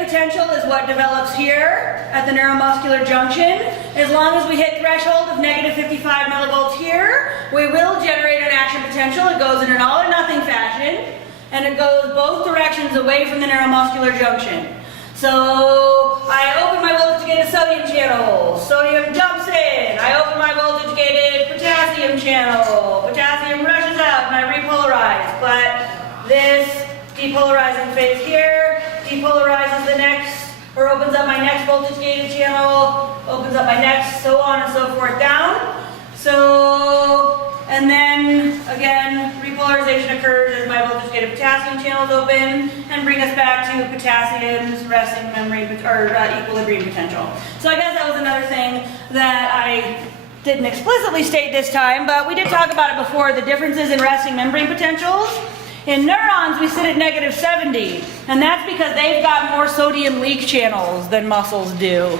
potential is what develops here at the neuromuscular junction. As long as we hit threshold of negative 55 millivolts here, we will generate an action potential. It goes in an all or nothing fashion, and it goes both directions away from the neuromuscular junction. So I open my voltage-gated sodium channel, sodium jumps in. I open my voltage-gated potassium channel, potassium rushes out, and I repolarize. But this depolarizing phase here depolarizes the next, or opens up my next voltage-gated channel, opens up my next, so on and so forth down. So, and then again, repolarization occurs as my voltage-gated potassium channels open and bring us back to potassium's resting memory or equilibrium potential. So I guess that was another thing that I didn't explicitly state this time, but we did talk about it before, the differences in resting membrane potentials. In neurons, we sit at negative 70, and that's because they've got more sodium leak channels than muscles do.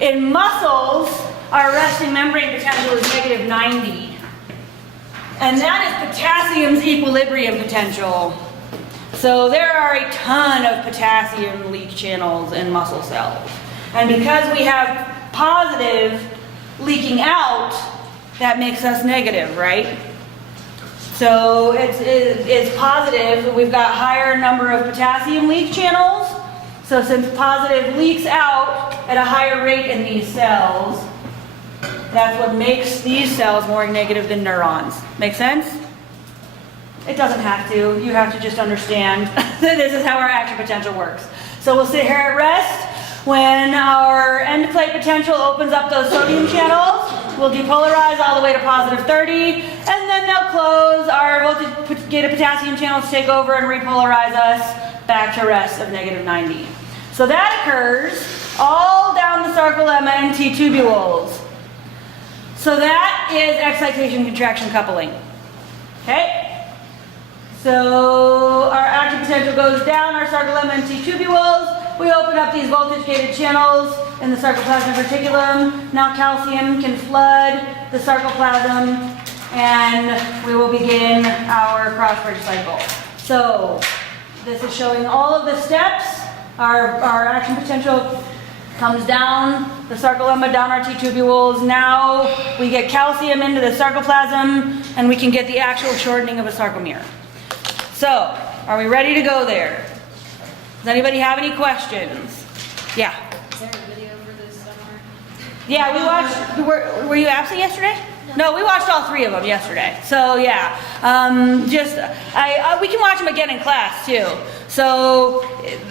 In muscles, our resting membrane potential is negative 90. And that is potassium's equilibrium potential. So there are a ton of potassium leak channels in muscle cells. And because we have positive leaking out, that makes us negative, right? So it's positive. We've got higher number of potassium leak channels. So since positive leaks out at a higher rate in these cells, that's what makes these cells more negative than neurons. Make sense? It doesn't have to. You have to just understand that this is how our action potential works. So we'll sit here at rest. When our end plate potential opens up those sodium channels, we'll depolarize all the way to positive 30, and then they'll close. Our voltage-gated potassium channels take over and repolarize us back to rest of negative 90. So that occurs all down the sarcolemma and T tubules. So that is excitation-contraction coupling. Okay? So our action potential goes down our sarcolemma and T tubules. We open up these voltage-gated channels in the sarcoplasmic reticulum. Now calcium can flood the sarcoplasm, and we will begin our Crossbridge cycle. So this is showing all of the steps. Our action potential comes down the sarcolemma, down our T tubules. Now we get calcium into the sarcoplasm, and we can get the actual shortening of a sarcomere. So, are we ready to go there? Does anybody have any questions? Yeah. Is there a video for this somewhere? Yeah, we watched, were you absent yesterday? No, we watched all three of them yesterday. So yeah, we can watch them again in class too. So,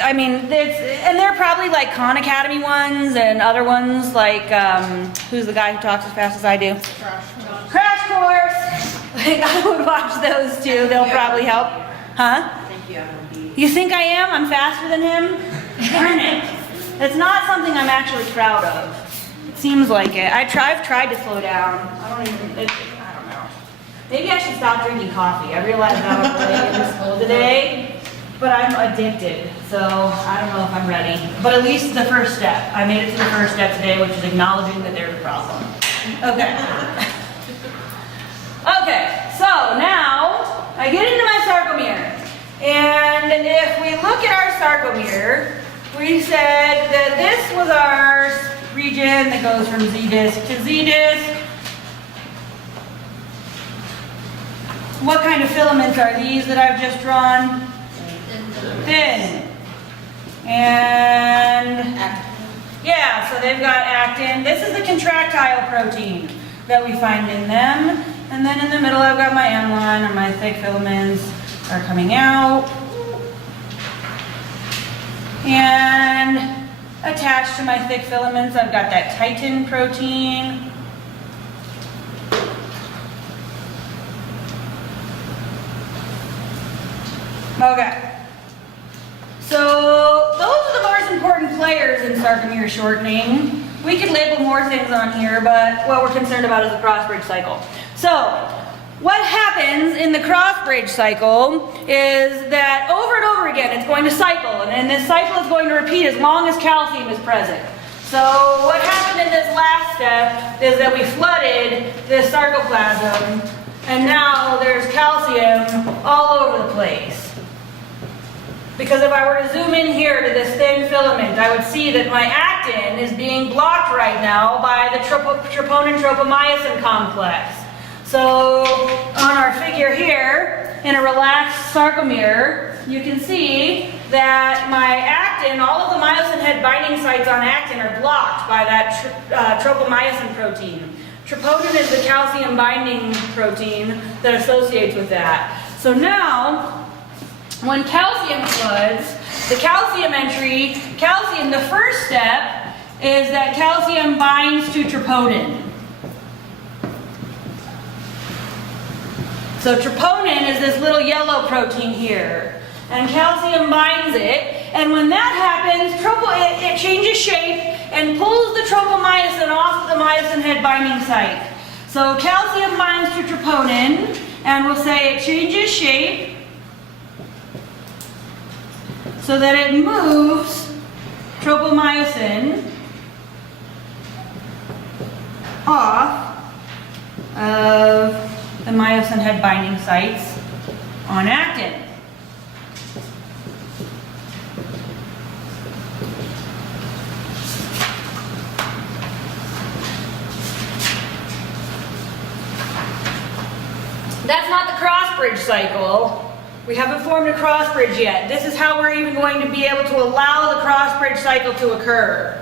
I mean, they're probably like Khan Academy ones and other ones like, who's the guy who talks as fast as I do? Crash Course. Like, I would watch those too. They'll probably help. Huh? You think I am? I'm faster than him? Darn it. It's not something I'm actually proud of. It seems like it. I've tried to slow down. I don't know. Maybe I should stop drinking coffee. I realized that I was really getting slow today, but I'm addicted, so I don't know if I'm ready. But at least the first step. I made it to the first step today, which is acknowledging that there's a problem. Okay. Okay, so now I get into my sarcomere. And if we look at our sarcomere, we said that this was our region that goes from Z disc to Z disc. What kind of filaments are these that I've just drawn? Thin. And yeah, so they've got actin. This is the contractile protein that we find in them. And then in the middle I've got my amylin, or my thick filaments are coming out. And attached to my thick filaments, I've got that titin protein. Okay. So those are the most important players in sarcomere shortening. We could label more things on here, but what we're concerned about is the Crossbridge cycle. So what happens in the Crossbridge cycle is that over and over again it's going to cycle, and this cycle is going to repeat as long as calcium is present. So what happened in this last step is that we flooded this sarcoplasm, and now there's calcium all over the place. Because if I were to zoom in here to this thin filament, I would see that my actin is being blocked right now by the troponin tropomyosin complex. So on our figure here, in a relaxed sarcomere, you can see that my actin, all of the myosin head binding sites on actin are blocked by that tropomyosin protein. Troponin is the calcium binding protein that associates with that. So now, when calcium floods, the calcium entry, the first step is that calcium binds to troponin. So troponin is this little yellow protein here, and calcium binds it, and when that happens, it changes shape and pulls the tropomyosin off of the myosin head binding site. So calcium binds to troponin, and we'll say it changes shape so that it moves tropomyosin off of the myosin head binding sites on actin. That's not the Crossbridge cycle. We haven't formed a crossbridge yet. This is how we're even going to be able to allow the crossbridge cycle to occur.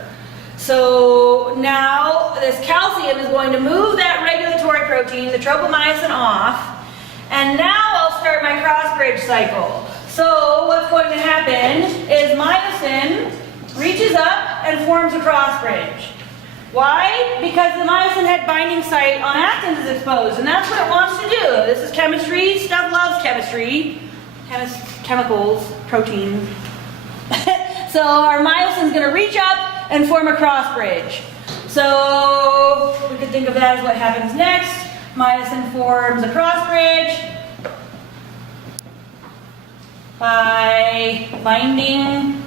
So now this calcium is going to move that regulatory protein, the tropomyosin, off, and now I'll start my crossbridge cycle. So what's going to happen is myosin reaches up and forms a crossbridge. Why? Because the myosin head binding site on actin is exposed, and that's what it wants to do. This is chemistry. Stuff loves chemistry. Chemicals, protein. So our myosin is going to reach up and form a crossbridge. So we could think of that as what happens next. Myosin forms a crossbridge by binding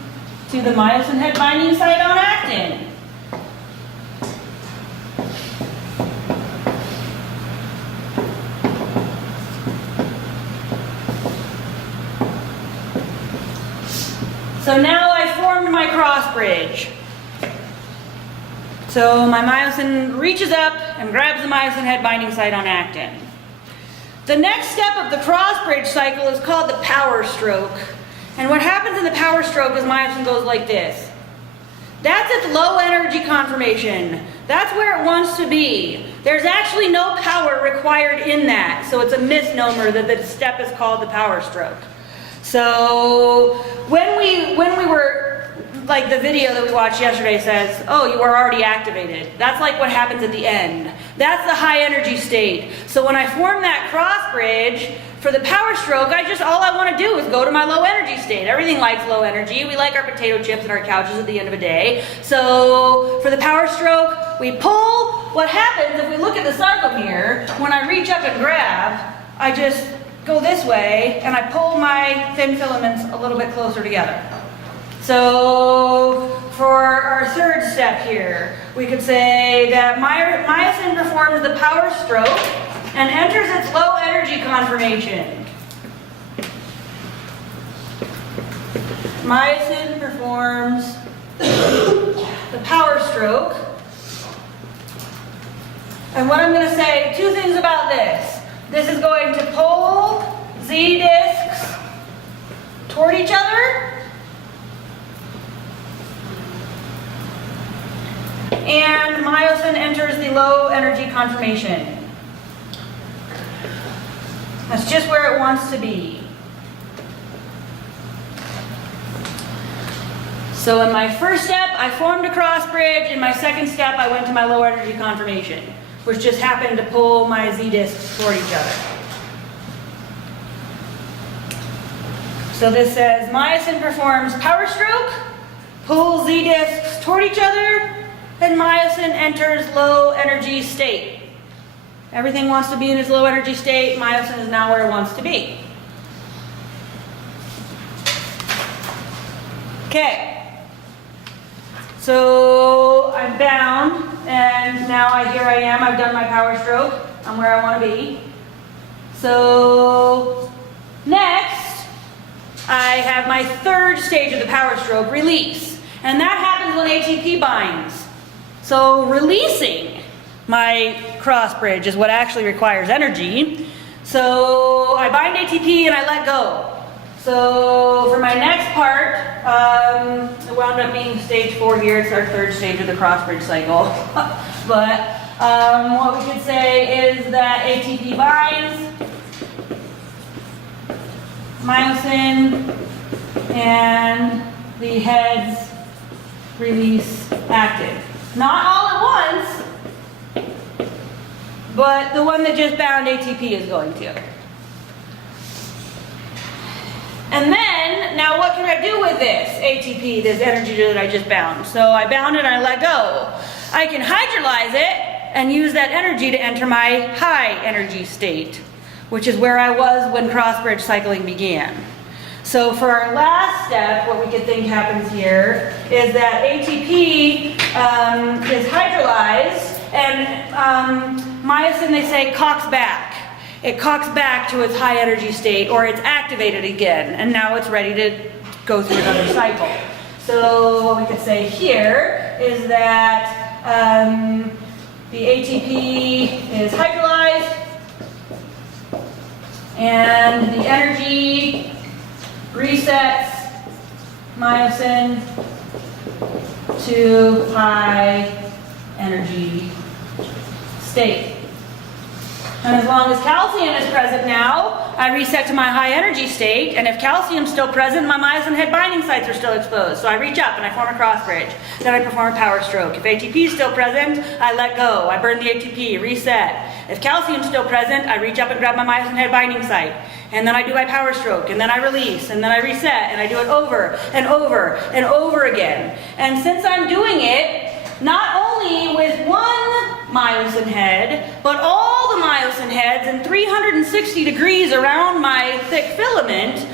to the myosin head binding site on actin. So now I formed my crossbridge. So my myosin reaches up and grabs the myosin head binding site on actin. The next step of the crossbridge cycle is called the power stroke. And what happens in the power stroke is myosin goes like this. That's its low energy conformation. That's where it wants to be. There's actually no power required in that. So it's a misnomer that the step is called the power stroke. So when we were, like the video that we watched yesterday says, oh, you are already activated. That's like what happens at the end. That's the high energy state. So when I form that cross bridge for the power stroke, all I want to do is go to my low energy state. Everything likes low energy. We like our potato chips and our couches at the end of a day. So for the power stroke, we pull. What happens if we look at the sarcomere, when I reach up and grab, I just go this way and I pull my thin filaments a little bit closer together. So for our third step here, we could say that myosin performs the power stroke and enters its low energy conformation. Myosin performs the power stroke. And what I'm going to say, two things about this. This is going to pull Z discs toward each other. And myosin enters the low energy conformation. That's just where it wants to be. So in my first step, I formed a cross bridge. In my second step, I went to my low energy conformation, which just happened to pull my Z discs toward each other. So this says myosin performs power stroke, pulls Z discs toward each other, and myosin enters low energy state. Everything wants to be in its low energy state. Myosin is now where it wants to be. Okay. So I'm bound, and now here I am. I've done my power stroke. I'm where I want to be. So next, I have my third stage of the power stroke, release. And that happens when ATP binds. So releasing my cross bridge is what actually requires energy. So I bind ATP and I let go. So for my next part, it wound up being stage 4 here. It's our third stage of the Crossbridge Cycle. But what we could say is that ATP binds, myosin, and the heads release active. Not all at once, but the one that just bound ATP is going to. And then, now what can I do with this ATP, this energy that I just bound? So I bound it and I let go. I can hydrolyze it and use that energy to enter my high energy state, which is where I was when cross-bridge cycling began. So for our last step, what we could think happens here is that ATP is hydrolyzed and myosin, they say, cocks back. It cocks back to its high energy state, or it's activated again, and now it's ready to go through another cycle. So what we could say here is that the ATP is hydrolyzed, and the energy resets myosin to high energy state. And as long as calcium is present now, I reset to my high energy state, and if calcium's still present, my myosin head binding sites are still exposed. So I reach up and I form a cross bridge. Then I perform a power stroke. If ATP is still present, I let go. I burn the ATP, reset. If calcium's still present, I reach up and grab my myosin head binding site. And then I do my power stroke, and then I release, and then I reset, and I do it over and over and over again. And since I'm doing it, not only with one myosin head, but all the myosin heads in 360 degrees around my thick filament,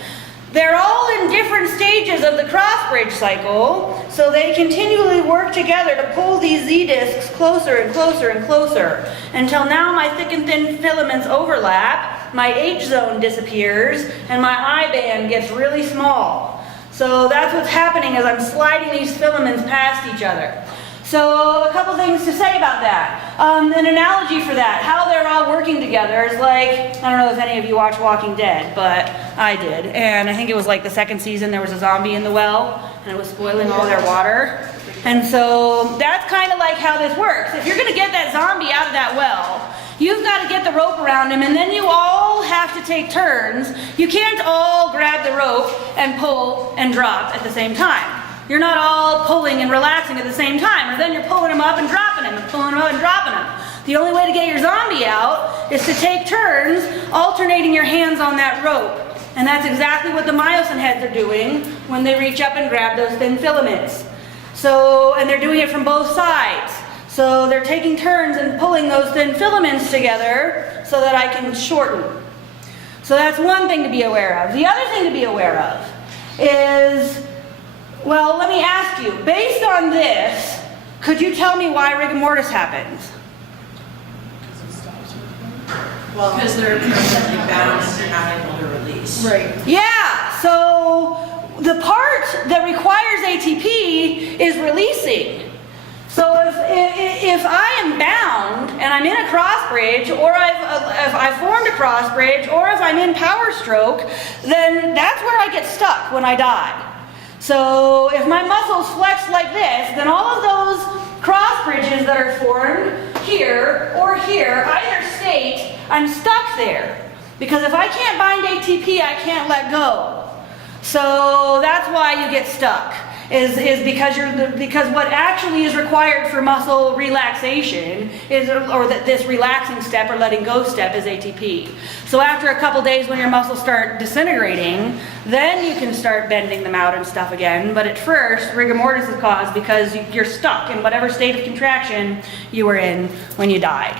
they're all in different stages of the cross-bridge cycle, so they continually work together to pull these Z-discs closer and closer and closer, until now my thick and thin filaments overlap, my H-zone disappears, and my I-band gets really small. So that's what's happening as I'm sliding these filaments past each other. So a couple things to say about that. An analogy for that, how they're all working together is like, I don't know if any of you watch Walking Dead, but I did. And I think it was like the second season, there was a zombie in the well, and it was spoiling all their water. And so that's kind of like how this works. If you're going to get that zombie out of that well, you've got to get the rope around him, and then you all have to take turns. You can't all grab the rope and pull and drop at the same time. You're not all pulling and relaxing at the same time, or then you're pulling him up and dropping him, and pulling him up and dropping him. The only way to get your zombie out is to take turns, alternating your hands on that rope. And that's exactly what the myosin heads are doing when they reach up and grab those thin filaments. So, and they're doing it from both sides. So they're taking turns and pulling those thin filaments together so that I can shorten. So that's one thing to be aware of. The other thing to be aware of is, well, let me ask you, based on this, could you tell me why rigor mortis happens? Well, because they're permanently bound and they're not able to release. Right. Yeah, so the part that requires ATP is releasing. So if I am bound and I'm in a cross bridge, or if I've formed a cross bridge, or if I'm in power stroke, then that's where I get stuck when I die. So if my muscles flex like this, then all of those cross bridges that are formed here or here, either state, I'm stuck there. Because if I can't bind ATP, I can't let go. So that's why you get stuck. Is because what actually is required for muscle relaxation is, or that this relaxing step or letting go step is ATP. So after a couple days when your muscles start disintegrating, then you can start bending them out and stuff again. But at first, rigor mortis is caused because you're stuck in whatever state of contraction you were in when you died.